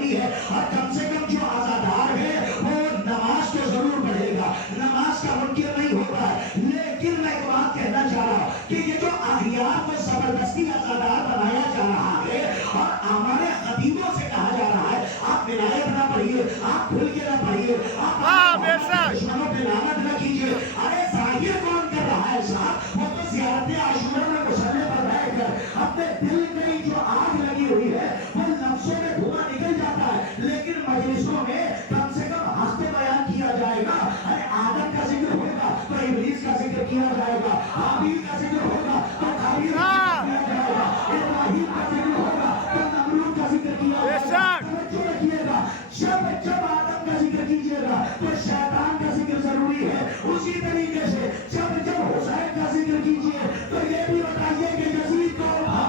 لگی ہے، اور کم سے کم جو عزادار ہے وہ نماز تو ضرور پڑھے گا، نماز کا منکر نہیں ہوگا. لیکن میں ایک بات کہنا چاہ رہا ہوں کہ یہ جو اغیار کو زبردستی عزادار بنایا جا رہا ہے اور ہمارے خطیبوں سے کہا جا رہا ہے آپ ولایت نہ پڑھیے، آپ کھل کے نہ پڑھیے، آپ دشمنوں پہ لعنت نہ کیجیے. ارے ظاہر کون کر رہا ہے صاحب؟ وہ تو زیارت عاشورہ میں مصلی پر بیٹھ کر اپنے دل میں جو آگ لگی ہوئی ہے وہ لفظوں میں دھواں نکل جاتا ہے، لیکن مجلسوں میں کم سے کم حق بیان کیا جائے گا. ارے آدم کا ذکر ہوگا تو ابلیس کا ذکر کیا جائے گا، حابیل کا ذکر ہوگا تو قابیل کا ذکر کیا جائے گا، ابراہیم کا ذکر ہوگا تو نمرود کا ذکر کیا جائے گا. توجہ رکھیے گا، جب آدم کا ذکر کیجیے گا تو شیطان کا ذکر ضروری ہے. اسی طریقے سے جب حسین کا ذکر کیجیے تو یہ بھی بتائیے کہ یزید کون تھا.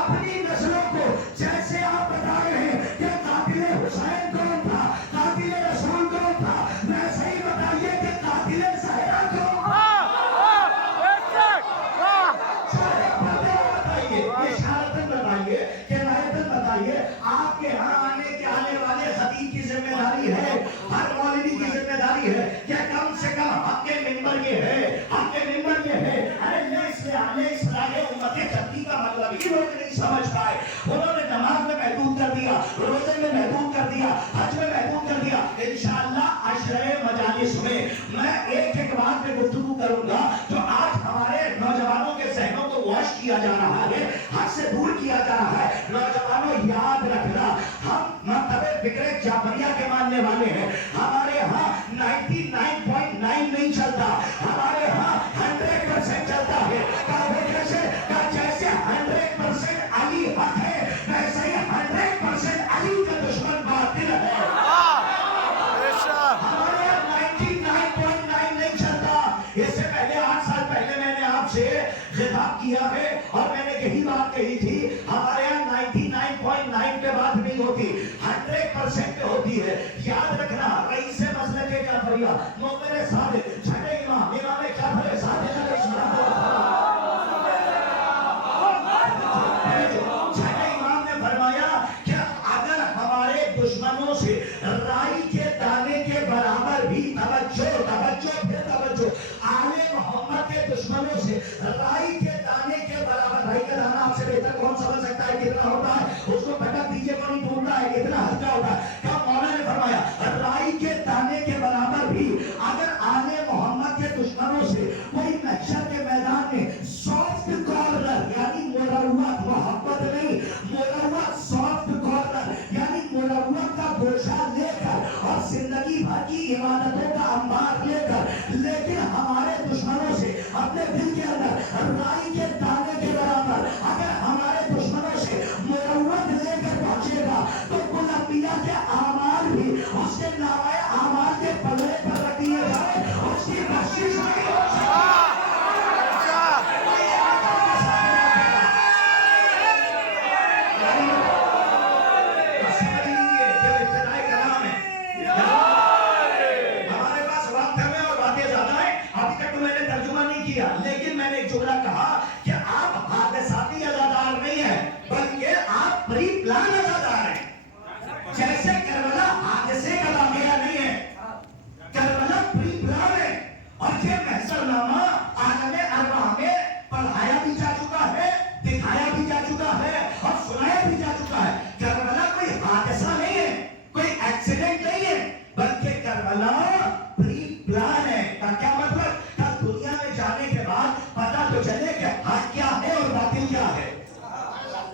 اپنی نسلوں کو جیسے آپ بتا رہے ہیں کہ قاتل حسین کون تھا، قاتل رسول کون تھا، ویسے ہی بتائیے کہ قاتل زہرا کون تھا. بتائیے، اشارتاً بتائیے، کنایتاً بتائیے. آپ کے ہاں آنے والے خطیب کی ذمہ داری ہے، ہر مولوی کی ذمہ داری ہے کہ کم سے کم حق کے منبر یہ ہے، حق کے منبر یہ ہے. ارے یہ اصلاح امت جدی کا مطلب ہی لوگ نہیں سمجھ پائے. انہوں نے نماز میں محدود کر دیا، روزے میں محدود کر دیا، حج میں محدود کر دیا. انشاءاللہ عشرہ مجالس میں ایک ایک بات پہ گفتگو کروں گا جو آج ہمارے نوجوانوں کے ذہنوں کو واش کیا جا رہا ہے، حق سے دور کیا جا رہا ہے. نوجوانوں یاد رکھنا، ہم مکتب فکر جعفریہ کے ماننے والے ہیں. ہمارے ہاں 99.9 نہیں چلتا، ہمارے ہاں 100% چلتا ہے. جیسے 100% علی حق ہے ویسے ہی 100% علی کا دشمن باطل ہے. ہمارے یہاں 99.9 نہیں چلتا. اس سے پہلے 8 سال پہلے میں نے آپ سے خطاب کیا ہے اور میں نے یہی بات کہی تھی، ہمارے یہاں 99.9 پہ بات نہیں ہوتی، 100% پہ ہوتی ہے. یاد رکھنا، رئیس مسلک جعفریہ مومن صادق چھٹے امام جعفر صادق علیہ السلام دشمنوں سے رائی کے دانے کے برابر بھی توجہ آل محمد کے دشمنوں سے رائی کے دانے کے برابر. رائی کا دانا آپ سے بہتر کون سمجھ سکتا ہے کتنا ہوتا ہے؟ اس کو پٹک دیجیے کون نہیں ڈھونڈتا ہے کتنا ہلکا ہوتا ہے. کیا مولا نے فرمایا رائی کے دانے کے برابر بھی اگر آل محمد کے دشمنوں سے کوئی محشر کے میدان میں سافٹ کارنر یعنی مروت، محبت نہیں مروت، سافٹ کارنر یعنی مروت کا گوشہ لے کر اور زندگی بھر کی عبادتوں کا انبار لے کر، لیکن ہمارے دشمنوں سے اپنے دل کے اندر رائی کے دانے کے برابر اگر ہمارے دشمنوں سے مروت لے کر پہنچے گا تو کل انبیاء کے اعمال بھی اس کے نامۂ اعمال کے پلڑے پر رکھ دیے جائے، اس کی بخشش نہیں ہو سکتی. لیکن میں نے ایک جملہ کہا کہ آپ حادثاتی عزادار نہیں ہیں بلکہ آپ پری پلان عزادار ہیں. جیسے کربلا حادثے کا واقعہ نہیں ہے، کربلا پری پلان ہے. اور یہ محضر نامہ عالم ارواح میں پڑھایا بھی جا چکا ہے، دکھایا بھی جا چکا ہے اور سنایا بھی جا چکا ہے. کربلا کوئی حادثہ نہیں ہے، کوئی ایکسیڈنٹ نہیں ہے، بلکہ کربلا پری پلان ہے. کیا مطلب؟ دنیا میں جانے کے بعد پتا تو چلے کہ حق کیا ہے اور باطل کیا ہے.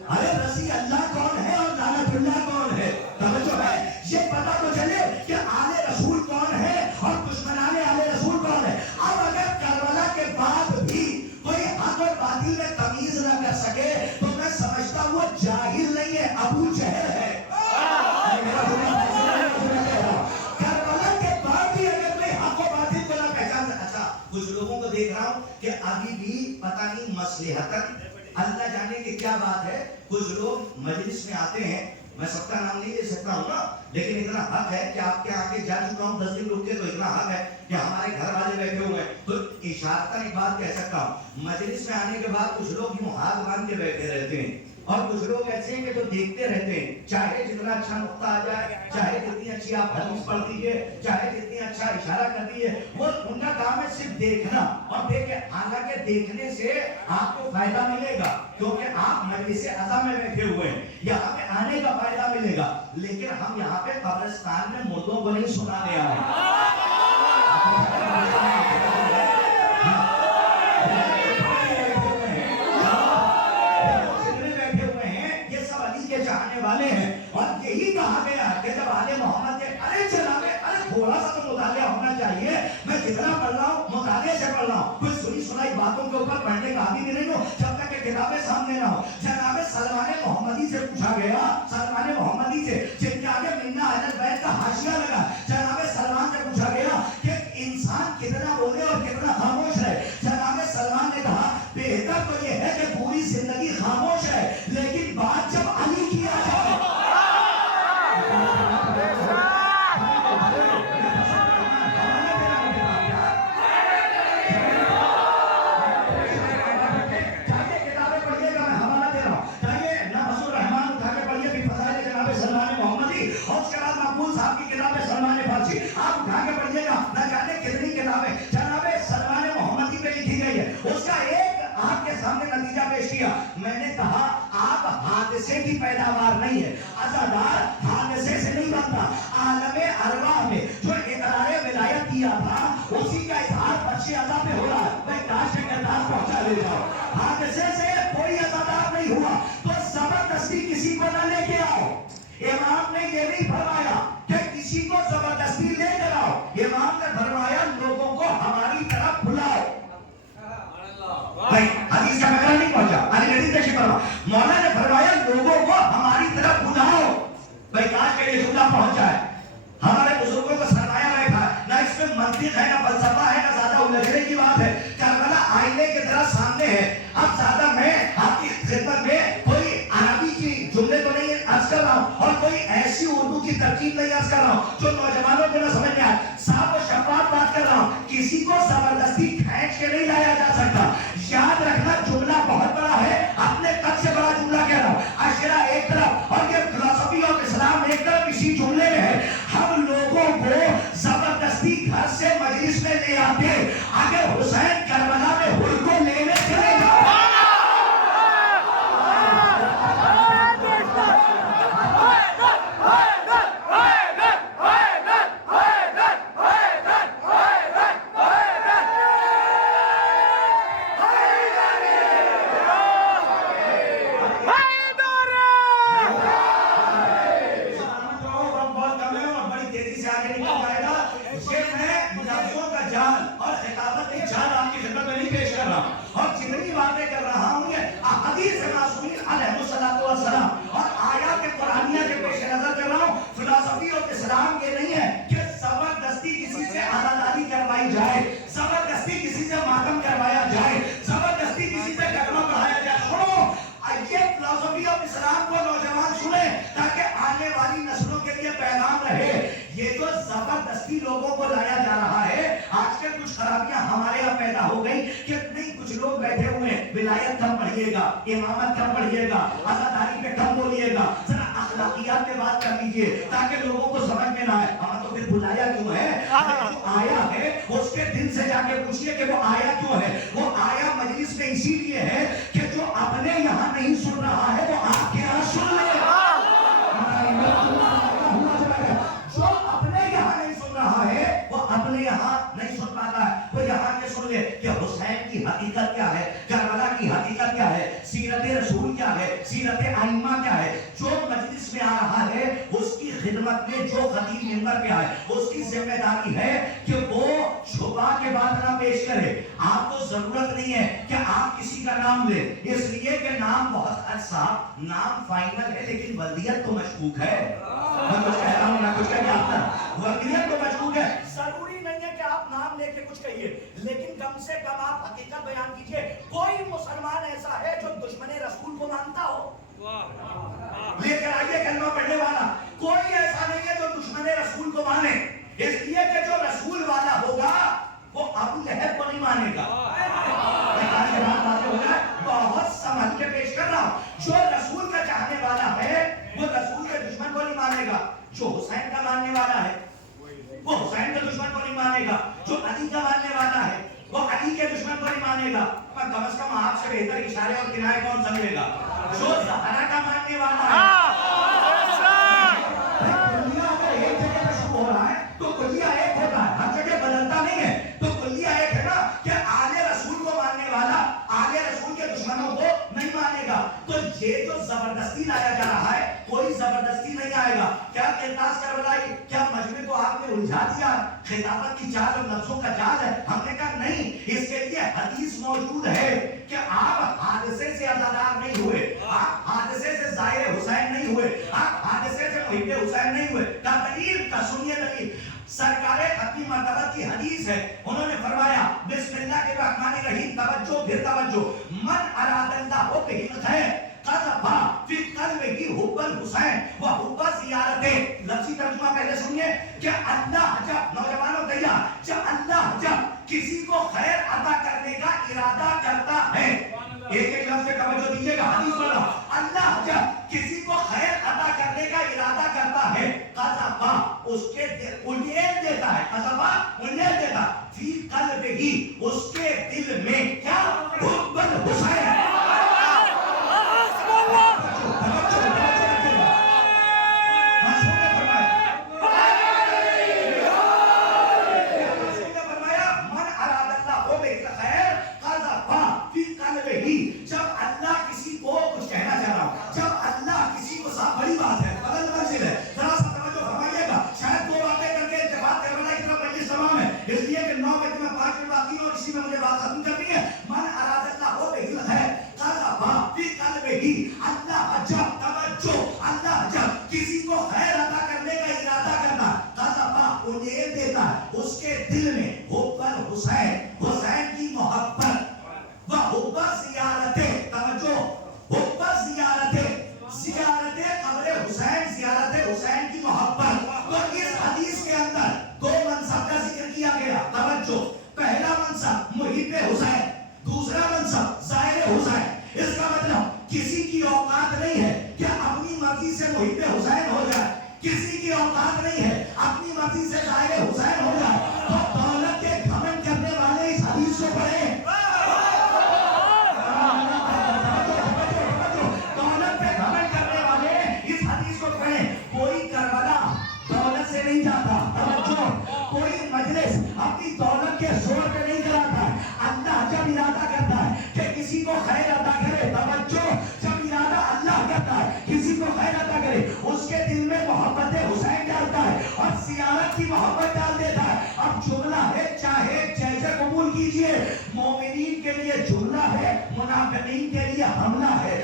ارے رسی اللہ کون ہے اور لعنت اللہ کون ہے. توجہ ہے، یہ پتا تو چلے کہ آل رسول کون ہے اور دشمنان آل رسول کون ہے. اب اگر کربلا کے بعد بھی کوئی حق اور باطل میں تمیز نہ کر سکے تو میں سمجھتا ہوں وہ جاہل نہیں ہے، ابو جہل ہے. کربلا کے بعد بھی اگر کوئی حق و باطل کو نہ پہچان سکتا، کچھ لوگوں کو دیکھ رہا ہوں کہ ابھی بھی پتہ نہیں مصلحتاً اللہ جانے کہ کیا بات ہے. کچھ لوگ مجلس میں آتے ہیں، میں سب کا نام نہیں لے سکتا ہوں نا، لیکن اتنا حق ہے کہ آپ کے آگے جا چکا ہوں 10 دن رک کے، تو اتنا حق ہے کہ ہمارے گھر والے بیٹھے ہوئے ہیں تو اشارتاً ایک بات کہہ سکتا ہوں. مجلس میں آنے کے بعد کچھ لوگ یوں ہاتھ باندھ کے بیٹھے رہتے ہیں اور کچھ لوگ ایسے ہیں کہ جو دیکھتے رہتے ہیں، چاہے جتنا اچھا نقطہ آ جائے، چاہے جتنی اچھی آپ حدیث پڑھ دیجیے، چاہے جتنی اچھا اشارہ کر دیجیے، وہ ان کا کام ہے صرف دیکھنا اور دیکھے. حالانکہ دیکھنے سے آپ کو فائدہ ملے گا کیونکہ آپ مجلس عزا میں بیٹھے ہوئے ہیں، یہاں پہ آنے کا فائدہ ملے گا. لیکن ہم یہاں پہ قبرستان میں مردوں کو نہیں سنانے آئے. چاہنے والے ہیں اور یہی کہا گیا کہ جب آل محمد کے ارے جناب ارے تھوڑا سا تو مطالعہ ہونا چاہیے. میں جتنا پڑھ رہا ہوں مطالعے سے پڑھ رہا ہوں، کوئی سنی سنائی باتوں کے اوپر پڑھنے کا عادی نہیں ہوں جب تک کہ کتابیں سامنے نہ ہو. جناب سلمان محمدی سے پوچھا گیا، سلمان محمدی سے جن کے آگے منا اہل بیت کا حاشیہ لگا، جناب سلمان سے پوچھا گیا کہ انسان کتنا بولے اور کتنا خاموش ہے. جناب سلمان نے کہا بہتر تو یہ ہے کہ پوری زندگی خاموش ہے، لیکن بات جب علی کی آ جائے آپ اٹھا کے پڑھیے گا، نہ جانے کتنی کتابیں جناب سلمان محمدی پہ لکھی گئی ہے. اس کا ایک آپ کے سامنے نتیجہ پیش کیا. میں نے کہا آپ حادثے کی پیداوار نہیں ہے، عزادار حادثے سے نہیں بنتا. عالم ارواح میں جو اقرار ولایت کیا تھا اسی کا اظہار بچے عزا پہ ہو رہا ہے. میں کاش کے کردار پہنچا دے جاؤ. حادثے سے کوئی عزادار نہیں ہوا تو زبردستی کسی کو نہ لے کے آؤ. امام نے یہ نہیں فرمایا کہ کسی کو زبردستی لے کر آؤ. امام نے فرمایا لوگوں کو ہماری طرف بلاؤ. بھائی حدیث کا مقرر نہیں پہنچا، علی ندی تشریف فرما. مولا نے فرمایا لوگوں کو ہماری طرف بلاؤ. بھائی کاش کے یہ جملہ پہنچ جائے. ہمارے بزرگوں کو سرمایہ بیٹھا ہے، نہ اس میں منطق ہے، نہ فلسفہ ہے، نہ زیادہ الجھنے کی بات ہے. کربلا آئینے کی طرح سامنے ہے. اب زیادہ میں آپ کی خدمت میں کوئی عربی کی جملے تو نہیں عرض کر رہا ہوں اور کوئی ایسی اردو کی ترکیب نہیں عرض کر رہا ہوں جو نوجوانوں کو نہ سمجھ میں آئے. صاف و شفاف بات کر رہا ہوں. کسی کو زبردستی کھینچ کے نہیں لایا جا سکتا. یاد رکھنا جملہ بہت بڑا ہے، اپنے قد سے بڑا جملہ کہہ رہا ہوں. اشرا ایک طرف اور یہ فلسفی آف اسلام ایک طرف اسی جملے میں ہے. ہم لوگوں کو زبردستی گھر سے مجلس میں لے آتے. اگر حسین کربلا میں ہر کو لینے چلے گا لوگوں کو لایا جا رہا ہے. آج کل کچھ خرابیاں ہمارے یہاں پیدا ہو گئی کہ نہیں کچھ لوگ بیٹھے ہوئے ہیں ولایت کم پڑھیے گا، امامت کم پڑھیے گا، عزاداری پہ کم بولیے گا، ذرا اخلاقیات پہ بات کر لیجئے تاکہ لوگوں کو سمجھ میں نہ آئے. ہاں تو پھر بلایا کیوں ہے؟ جو آیا ہے اس کے دل سے جا کے پوچھئے کہ وہ آیا کیوں ہے. وہ آیا مجلس میں اسی لیے ہے کہ جو اپنے یہاں نہیں سن رہا ہے وہ آپ کے یہاں سن لے. جو اپنے یہاں نہیں سن رہا ہے وہ اپنے یہاں نہیں سن پاتا ہے. وہ یہاں کے سن لے کہ حسین کی حقیقت کیا ہے، کربلا کی حقیقت کیا ہے، سیرت رسول کیا ہے، سیرت ائمہ کیا ہے. جو مجلس میں آ رہا ہے اس کی خدمت میں جو خطیب منبر پہ آئے اس کی ذمہ داری ہے کہ وہ شبہ کے بات نہ پیش کرے. آپ کو ضرورت نہیں ہے کہ آپ کسی کا نام لیں، اس لیے کہ نام بہت اچھا، نام فائنل ہے لیکن ولیت تو مشکوک ہے. میں کچھ کہہ رہا ہوں نہ کچھ کہہ کے آپ کا ولیت تو مشکوک ہے. ضروری نہیں ہے کہ آپ نام لے کے کچھ کہیے لیکن کم سے کم آپ حقیقت بیان کیجئے. کوئی مسلمان ایسا ہے جو دشمن رسول کو مانتا ہو؟ لے کر آئیے کلمہ پڑھنے والا. کوئی ایسا نہیں ہے جو دشمن رسول کو مانے، اس لیے کہ جو رسول والا ہوگا وہ ابو لہب کو نہیں مانے گا. بہت سمجھ کے پیش کر رہا ہوں. جو رسول ماننے والا ہے وہ حسین کے دشمن کو نہیں مانے گا، جو علی کا ماننے والا ہے وہ علی کے دشمن کو نہیں مانے گا، پر کم از کم آپ سے بہتر اشارے اور کنائے کون سمجھے گا؟ جو زہرا کا ماننے والا ہے۔ کلیہ اگر ایک جگہ پہ شروع ہو رہا ہے تو کلیہ ایک ہوتا ہے، ہر جگہ بدلتا نہیں ہے، تو کلیہ ایک ہے نا کہ آل رسول کو ماننے والا آل رسول کے دشمنوں کو نہیں مانے گا۔ تو یہ جو زبردستی لایا جا رہا ہے کوئی زبردستی نہیں آئے گا۔ کیا قرطاس کربلائی کیا مجمع کو آپ نے الجھا دیا؟ خطابت کی چال اور لفظوں کا جال ہے؟ ہم نے کہا نہیں، اس کے لیے حدیث موجود ہے کہ آپ حادثے سے عزادار نہیں ہوئے، آپ حادثے سے ظاہر حسین نہیں ہوئے، آپ حادثے سے محب حسین نہیں ہوئے۔ کا دلیل کا سنیے دلیل، سرکار ختمی مرتبہ کی حدیث ہے، انہوں نے فرمایا بسم اللہ الرحمن الرحیم، توجہ پھر توجہ، من اراد اللہ بہ الخیر قذف فی قلبہ حب الحسین وحب زیارتہ۔ لفظی ترجمہ پہلے سنیے کہ اللہ جب نوجوانوں تیار جب اللہ جب کسی کو خیر عطا کرنے کا ارادہ کرتا ہے، ایک ایک لفظ سے توجہ دیجیے گا، حدیث بولا اللہ جب کسی کو خیر عطا کرنے کا ارادہ کرتا ہے قذف اس کے انڈیل دیتا ہے، قذف انڈیل دیتا فی قلبہ اس کے دل میں کیا حب الحسین۔ مومنین کے لیے جملہ ہے، منافقین کے لیے حملہ ہے۔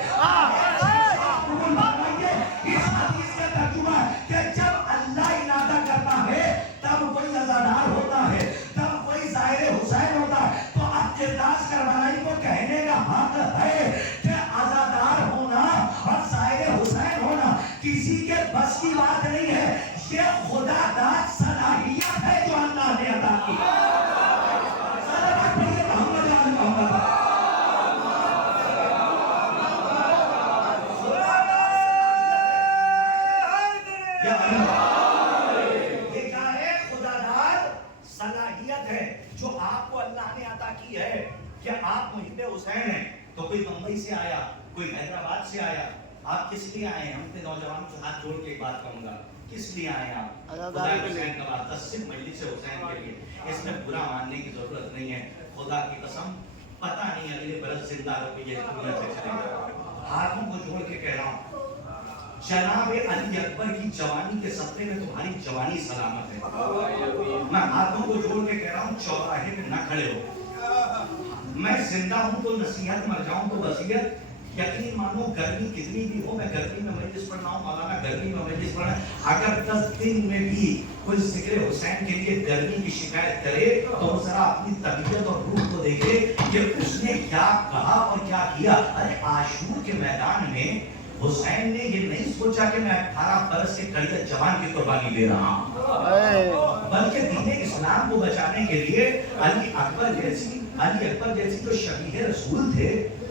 اس حدیث کا ترجمہ ہے کہ جب اللہ ارادہ کرتا ہے تب کوئی عزادار ہوتا ہے، تب کوئی ظاہر حسین ہوتا ہے۔ تو اب قرطاس کربلائی کو کہنے کا حق ہے کہ عزادار ہونا اور ظاہر حسین ہونا کسی کے بس کی بات نہیں ہے، یہ خدا داد صلاحیت ہے جو اللہ نے عطا کی۔ حسین ہے تو کوئی بمبئی سے آیا، کوئی حیدرآباد سے آیا، آپ کس لیے آئے ہیں؟ ہم اپنے نوجوانوں سے ہاتھ جوڑ کے ایک بات کہوں گا، کس لیے آئے ہیں آپ؟ خدا حسین کا واسطہ صرف مجلس حسین کے لیے، اس میں برا ماننے کی ضرورت نہیں ہے۔ خدا کی قسم پتہ نہیں اگلے برس زندہ رہو گے یہ دنیا سے چلے گا۔ ہاتھوں کو جوڑ کے کہہ رہا ہوں، جناب علی اکبر کی جوانی کے صدقے میں تمہاری جوانی سلامت ہے۔ میں ہاتھوں کو جوڑ کے کہہ رہا ہوں، چوراہے میں نہ کھڑے ہو۔ میں زندہ ہوں تو نصیحت، مر جاؤں تو وصیت۔ یقین مانو گرمی کتنی بھی ہو، میں گرمی میں مجلس پڑھنا ہوں، مولانا گرمی میں مجلس پڑھنا ہے۔ اگر 10 دن میں بھی کوئی ذکر حسین کے لیے گرمی کی شکایت کرے تو ذرا اپنی طبیعت اور روح کو دیکھے کہ اس نے کیا کہا اور کیا کیا۔ ارے عاشور کے میدان میں حسین نے یہ نہیں سوچا کہ میں 18 برس کے کڑیہ جوان کی قربانی دے رہا ہوں، بلکہ دین اسلام کو بچانے کے لیے علی اکبر جیسی جو شبیہ رسول تھے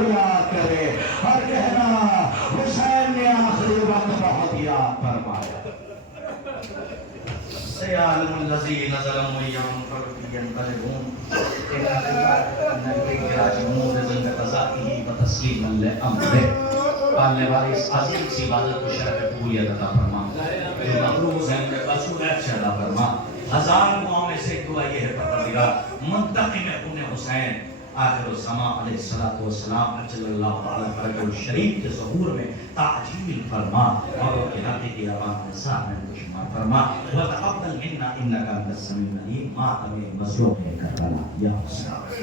اور یاد کرے اور کہنا حسین نے آخری وقت بہت یاد فرمایا. سيعلم الذين ظلموا يوم ينقلبون إلى إليه راجعون بذل قضائه وتسليما لأمره. پالنے والے اس عظیم سی عبادت کو شرف قبولیت عطا فرما. جو مقروض ہیں ان کے مسئولیت سے عطا فرما. ہزار دعاؤں میں سے دعا یہ ہے پروردگار منتقم خون حسین آخر الزمان علیہ الصلوۃ والسلام اجل اللہ تعالی فرجہ الشریف کے ظہور میں تعجیل فرما اور ان کے نبی کی امان میں سامنے شمار فرما. وتقبل منا انک انت السمیع العلیم. ماتم مظلوم کربلا یا حسین.